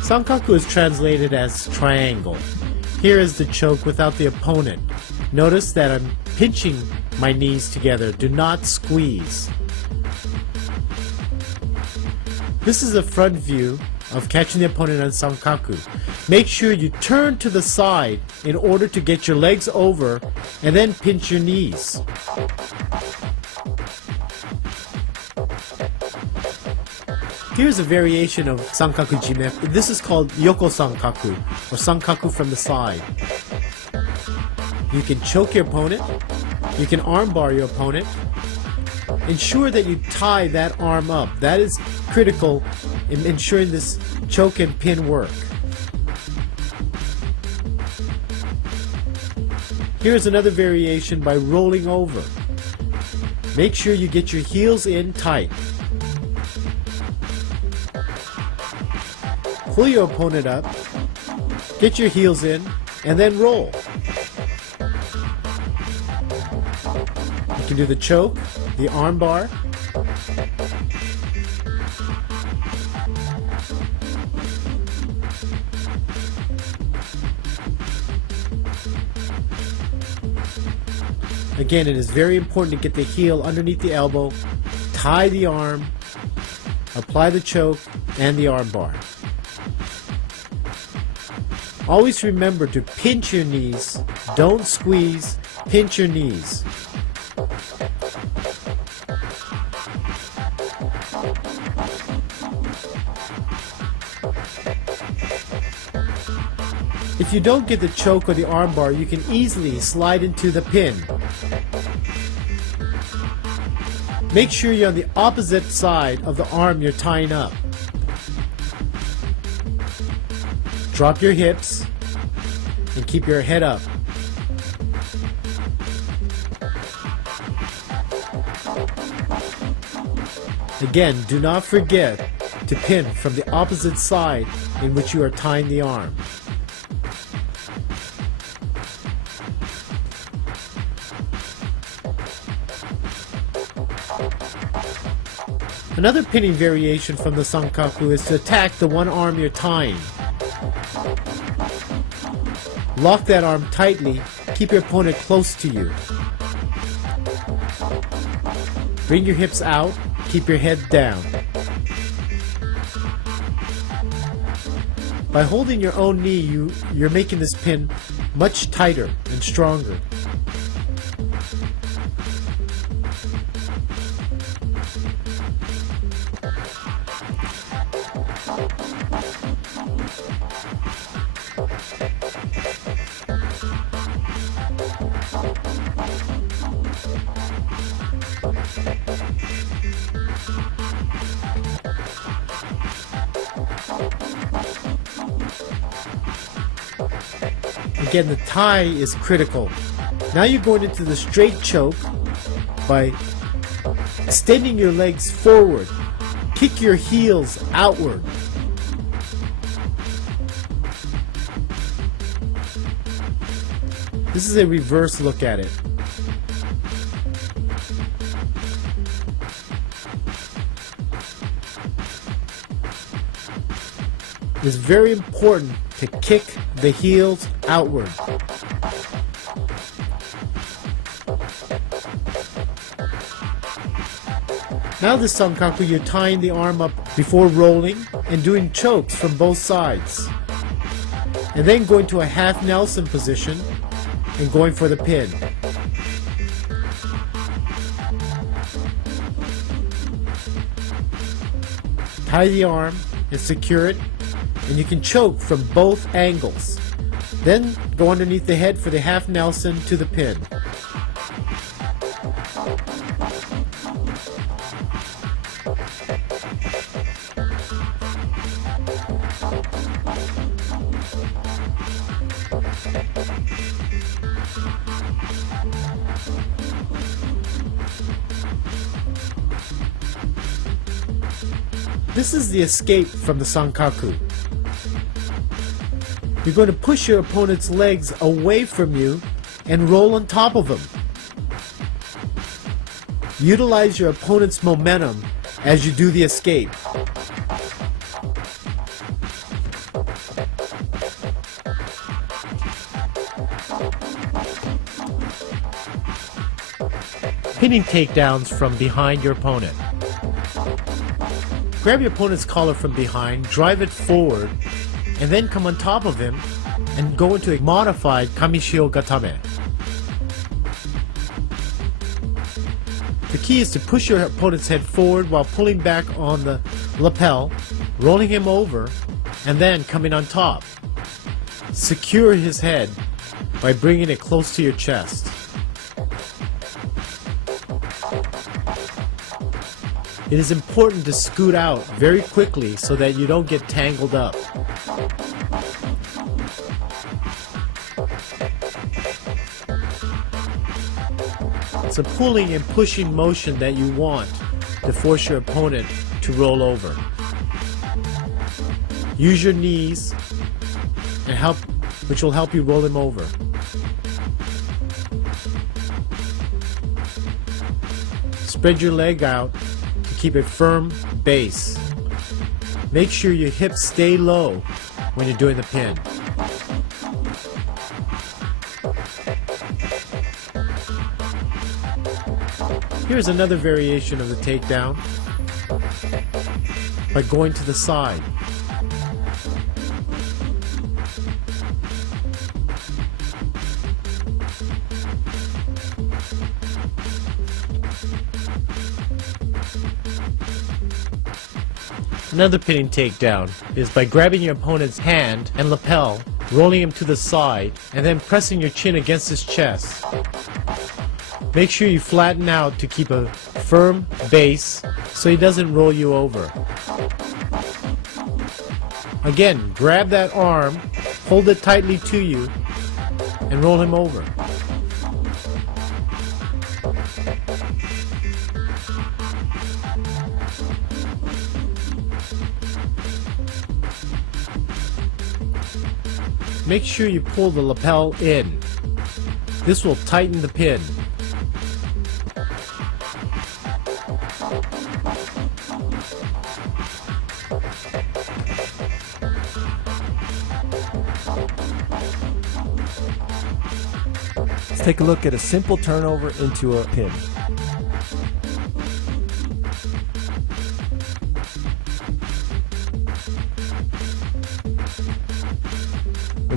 Sankaku is translated as triangle. Here is the choke without the opponent. Notice that I'm pinching my knees together. Do not squeeze. This is a front view of catching the opponent on Sankaku. Make sure you turn to the side in order to get your legs over and then pinch your knees. Here's a variation of Sankaku Jime. This is called Yoko Sankaku, or Sankaku from the side. You can choke your opponent, you can armbar your opponent. Ensure that you tie that arm up. That is critical in ensuring this choke and pin work. Here's another variation by rolling over. Make sure you get your heels in tight. Pull your opponent up, get your heels in, and then roll. You can do the choke, the arm bar. Again, it is very important to get the heel underneath the elbow, tie the arm, apply the choke, and the arm bar. Always remember to pinch your knees, don't squeeze, pinch your knees. If you don't get the choke or the arm bar, you can easily slide into the pin. Make sure you're on the opposite side of the arm you're tying up. Drop your hips and keep your head up. Again, do not forget to pin from the opposite side in which you are tying the arm. Another pinning variation from the Sankaku is to attack the one arm you're tying. Lock that arm tightly, keep your opponent close to you. Bring your hips out, keep your head down. By holding your own knee, you're making this pin much tighter and stronger. Again, the tie is critical. Now you're going into the straight choke by extending your legs forward. Kick your heels outward. This is a reverse look at it. It's very important to kick the heels outward. Now the Sankaku, you're tying the arm up before rolling and doing chokes from both sides. And then going to a half Nelson position and going for the pin. Tie the arm and secure it, and you can choke from both angles. Then go underneath the head for the half Nelson to the pin. This is the escape from the Sankaku. You're going to push your opponent's legs away from you and roll on top of them. Utilize your opponent's momentum as you do the escape. pinning takedowns from behind your opponent. Grab your opponent's collar from behind, drive it forward, and then come on top of him and go into a modified kamishio gatame. The key is to push your opponent's head forward while pulling back on the lapel, rolling him over, and then coming on top. Secure his head by bringing it close to your chest. It is important to scoot out very quickly so that you don't get tangled up. It's a pulling and pushing motion that you want to force your opponent to roll over. Use your knees and which will help you roll him over. Spread your leg out to keep a firm base. Make sure your hips stay low when you're doing the pin. Here's another variation of the takedown by going to the side. Another pinning takedown is by grabbing your opponent's hand and lapel, rolling him to the side, and then pressing your chin against his chest. Make sure you flatten out to keep a firm base so he doesn't roll you over. Again, grab that arm, hold it tightly to you, and roll him over. Make sure you pull the lapel in. This will tighten the pin. Let's take a look at a simple turnover into a pin.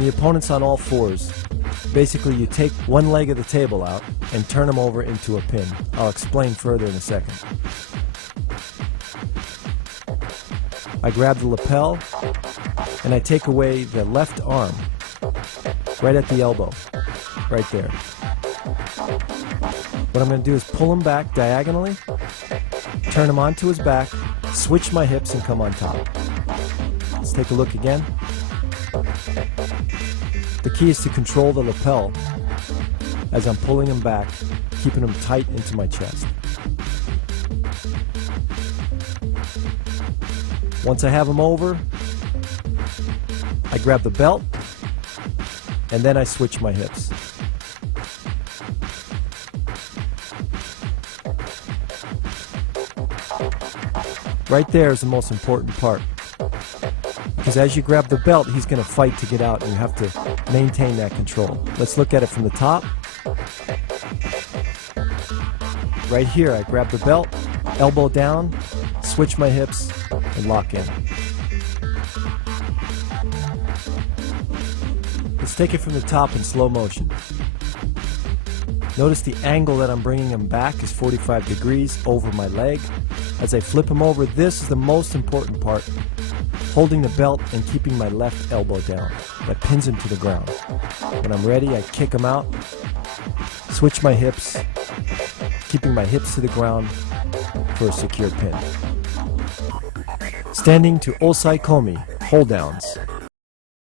When the opponent's on all fours, basically you take one leg of the table out and turn him over into a pin. I'll explain further in a second. I grab the lapel and I take away the left arm right at the elbow, right there. What I'm going to do is pull him back diagonally, turn him onto his back, switch my hips and come on top. Let's take a look again. The key is to control the lapel as I'm pulling him back, keeping him tight into my chest. Once I have him over, I grab the belt and then I switch my hips. Right there is the most important part. Because as you grab the belt, he's going to fight to get out and you have to maintain that control. Let's look at it from the top. Right here, I grab the belt, elbow down, switch my hips, and lock in. Let's take it from the top in slow motion. Notice the angle that I'm bringing him back is 45 degrees over my leg. As I flip him over, this is the most important part. Holding the belt and keeping my left elbow down. That pins him to the ground. When I'm ready, I kick him out, switch my hips, keeping my hips to the ground for a secure pin. Standing to osai komi, hold downs.